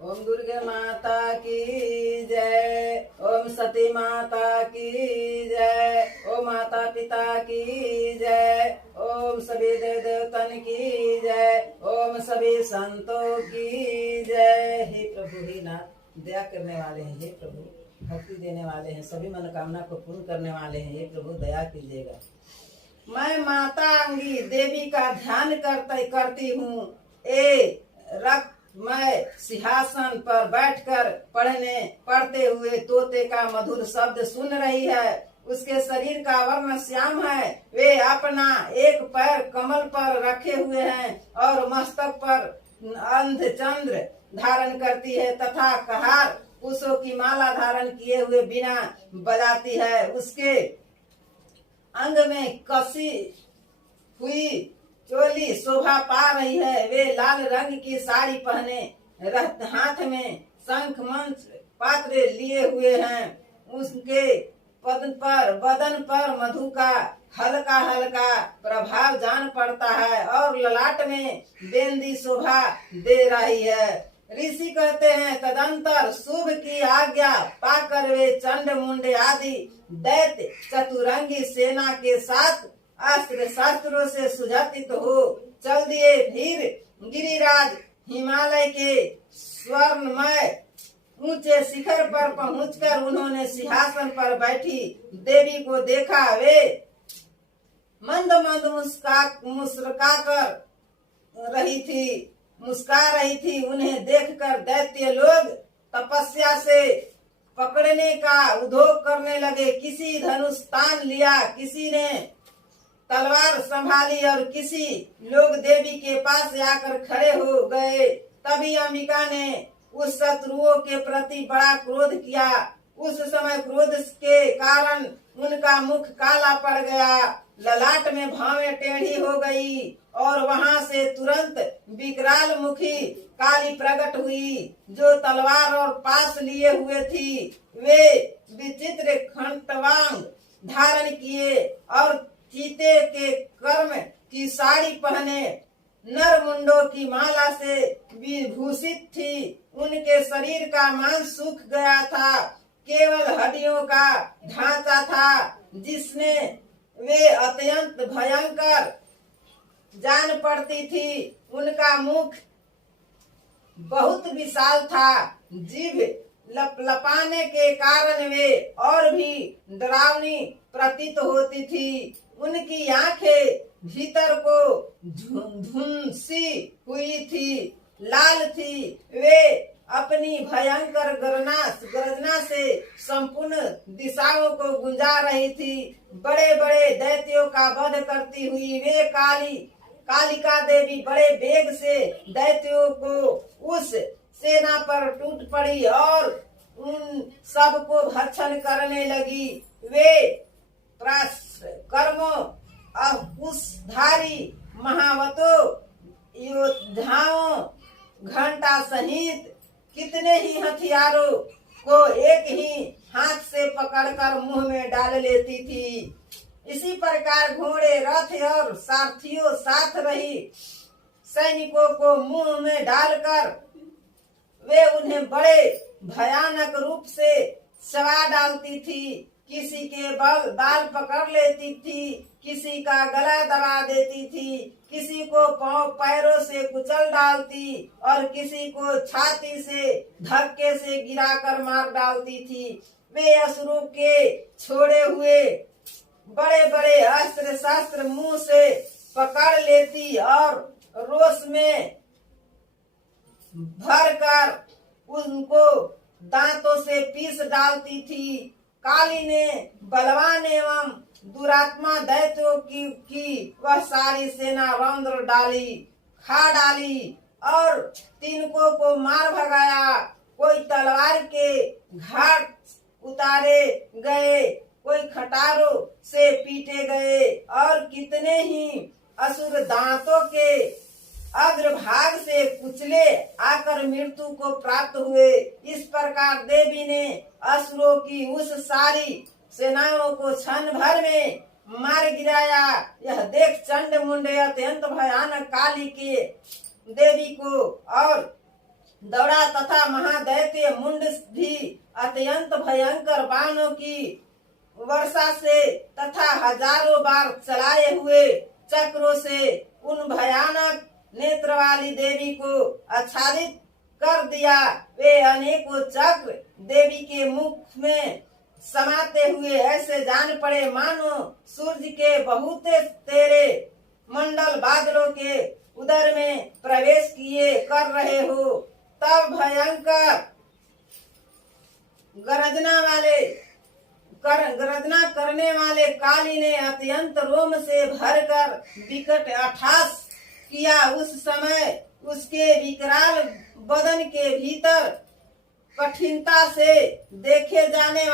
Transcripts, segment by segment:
ओम दुर्गे माता की जय। ओम सती माता की जय। ओम माता पिता की जय। ओम सभी देव देवतन की जय। ओम सभी संतों की जय। हे प्रभु हे नाथ, दया करने वाले हैं, हे प्रभु भक्ति देने वाले हैं, सभी मनोकामना को पूर्ण करने वाले हैं, हे प्रभु दया कीजिएगा। मैं माता अंगी देवी का ध्यान करती हूँ। रक्त मैं सिंहासन पर बैठकर पढ़ते हुए तोते का मधुर शब्द सुन रही है। उसके शरीर का वर्ण श्याम है। वे अपना एक पैर कमल पर रखे हुए हैं और मस्तक पर अर्धचंद्र धारण करती है तथा कहार पुष्पों की माला धारण किए हुए बिना बजाती है। उसके अंग में कसी हुई चोली शोभा पा रही है। वे लाल रंग की साड़ी पहने हाथ में शंख मंत्र पात्र लिए हुए हैं। उसके बदन पर मधु का हल्का हल्का प्रभाव जान पड़ता है और ललाट में बेंदी शोभा दे रही है। ऋषि कहते हैं, तदंतर शुभ की आज्ञा पाकर वे चंड मुंडे आदि दैत्य चतुरंगी सेना के साथ अस्त्र शस्त्रों से सुसज्जित हो चल दिए। फिर गिरिराज हिमालय के स्वर्णमय ऊंचे शिखर पर पहुंचकर उन्होंने सिंहासन पर बैठी देवी को देखा। वे मंद मंद मुस्का रही थी। उन्हें देखकर दैत्य लोग तपस्या से पकड़ने का उद्योग करने लगे। किसी धनुष तान लिया, किसी ने तलवार संभाली और किसी लोग देवी के पास आकर खड़े हो गए। तभी अंबिका ने उस शत्रुओं के प्रति बड़ा क्रोध किया। उस समय क्रोध के कारण उनका मुख काला पड़ गया, ललाट में भावें टेढ़ी हो गई और वहां से तुरंत विकराल मुखी काली प्रकट हुई जो तलवार और पास लिए हुए थी। वे विचित्र खंडवांग धारण किए और चीते के कर्म की साड़ी पहने नर मुंडों की माला से विभूषित थी। उनके शरीर का मांस सूख गया था, केवल हड्डियों का ढांचा था जिसने वे अत्यंत भयंकर जान पड़ती थी। उनका मुख बहुत विशाल था, जीभ लपलपाने के कारण वे और भी डरावनी प्रतीत होती थी। उनकी आंखें भीतर को धुंसी हुई थी, लाल थी। वे अपनी भयंकर गर्जना से संपूर्ण दिशाओं को गुंजा रही थी। बड़े बड़े दैत्यों का वध करती हुई वे कालिका देवी बड़े वेग से दैत्यों को उस सेना पर टूट पड़ी और उन सब को भक्षण करने लगी। वे कर्मों अंकुशधारी महावतों योद्धाओं घंटा सहित कितने ही हथियारों को एक ही हाथ से पकड़कर मुंह में डाल लेती थी। इसी प्रकार घोड़े, रथ और सारथियों साथ रही सैनिकों को मुंह में डालकर वे उन्हें बड़े भयानक रूप से सवा डालती थी। किसी के बाल पकड़ लेती थी, किसी का गला दबा देती थी, किसी को पैरों से कुचल डालती और किसी को छाती से धक्के से गिराकर मार डालती थी। वे असुरों के छोड़े हुए बड़े बड़े अस्त्र शस्त्र मुंह से पकड़ लेती और रोष में भरकर उनको दांतों से पीस डालती थी। काली ने बलवान एवं दुरात्मा दैत्यों की वह सारी सेना रौंद डाली, खा डाली और तिनको को मार भगाया। कोई तलवार के घाट उतारे गए, कोई खटारों से पीटे गए और कितने ही असुर दांतों के अग्रभाग से कुचले आकर मृत्यु को प्राप्त हुए। इस प्रकार देवी ने असुरों की उस सारी सेनाओं को क्षण भर में मार गिराया। यह देख चंड मुंडे अत्यंत भयानक काली के देवी को और दौड़ा तथा महादैत्य मुंड भी अत्यंत भयंकर बाणों की वर्षा से तथा हजारों बार चलाए हुए चक्रों से उन भयानक नेत्र वाली देवी को आच्छादित कर दिया। वे अनेकों चक्र देवी के मुख में समाते हुए ऐसे जान पड़े मानो सूर्य के बहुत तेरे मंडल बादलों के उदर में प्रवेश किए कर रहे हो। तब भयंकर गर्जना करने वाले काली ने अत्यंत रोम से भरकर विकट अट्टहास किया। उस समय उसके विकराल बदन के भीतर कठिनता से देखे जाने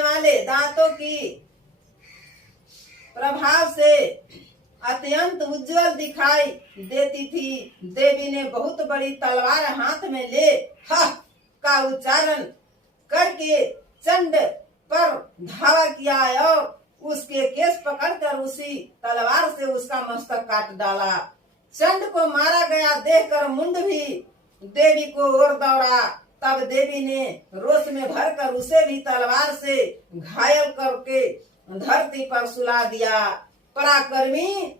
वाले दांतों की प्रभाव से अत्यंत उज्जवल दिखाई देती थी। देवी ने बहुत बड़ी तलवार हाथ में ले ह का उच्चारण करके चंड पर धावा किया और उसके केस पकड़कर उसी तलवार से उसका मस्तक काट डाला। चंड को मारा गया देखकर मुंड भी देवी को ओर दौड़ा। तब देवी ने रोष में भरकर उसे भी तलवार से घायल करके धरती पर सुला दिया। पराक्रमी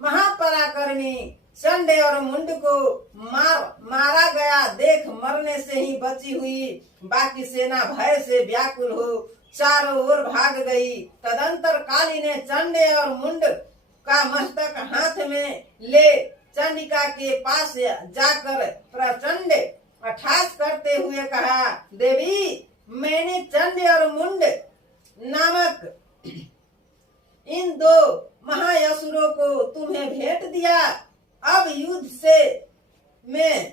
महापराक्रमी चंड और मुंड को मारा गया देख मरने से ही बची हुई बाकी सेना भय से व्याकुल हो चारों ओर भाग गई। तदंतर काली ने चंड और मुंड का मस्तक हाथ में ले चंडिका के पास जाकर प्रचंड अट्टहास करते हुए कहा, देवी मैंने चंड और मुंड नामक इन दो महाअसुरों को तुम्हें भेंट दिया। अब युद्ध से में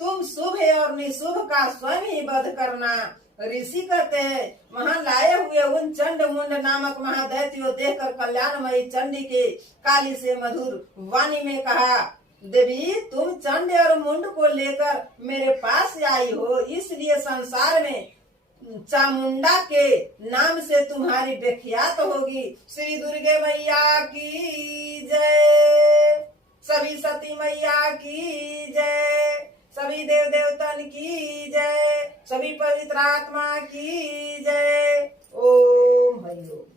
तुम शुभ और निशुभ का स्वयं ही वध करना। ऋषि कहते हैं, वहां लाए हुए उन चंड मुंड नामक महादैत्यों देखकर कल्याणमयी चंडी के काली से मधुर वाणी में कहा, देवी तुम चंड और मुंड को लेकर मेरे पास आई हो, इसलिए संसार में चामुंडा के नाम से तुम्हारी व्याख्यात होगी। श्री दुर्गे मैया की जय, सभी सती मैया की जय, सभी देव देवतन की जय, सभी पवित्र आत्मा की जय। ओम हरि ओम।